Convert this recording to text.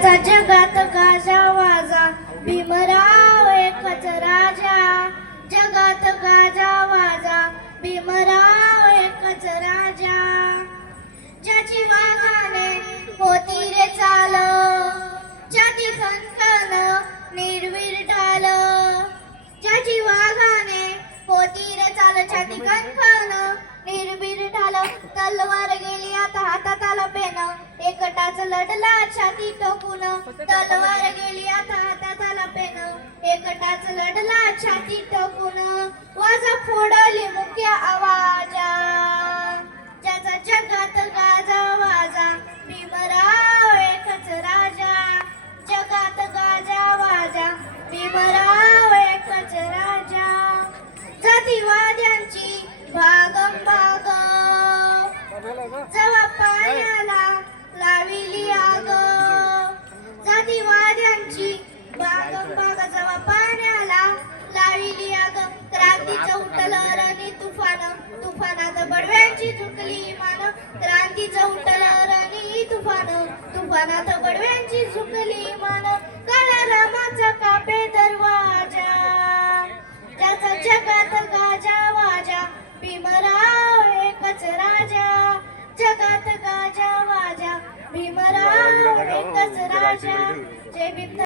ज्याचा जगात गाजा वाजा, भीमराव एकच राजा. जगात गाजा वाजा, भीमराव एकच राजा. ज्याची वाघाने होती रे चाल, छाती खणखण निर्वीर ढाल. ज्याची वाघाने होती रे चाल, छाती खणखण निर्वीर ढाल. तलवार गेली आता हातात आला पेन, एकटाच लढला छाती टोकून. तलवार गेली आता हातात आला पेन, एकटाच लढला छाती टोकून. वाजा फोडली मुख्य आवाजा, ज्याचा जगात गाजा वाजा, भीमराव एकच राजा. जगात गाजा वाजा, भीमराव एकच राजा. जातीवाद्यांची भागंभाग, जवा पाण्याला लाविली आग. जातीवाद्यांची भागंभाग, जवा पाण्याला लाविली आग. क्रांतीचं उठलं रणी तुफान, तुफानात बडव्यांची झुकली मान. क्रांतीचं उठलं रणी तुफान, तुफानात बडव्यांची झुकली मान. काळारामाचा कापे दरवाजा, ज्याचा जगात गाजा वाजा, भीमराव एकच राजा. जगात गाजा वाजा, भीमराव एकच राजा. जय भीम.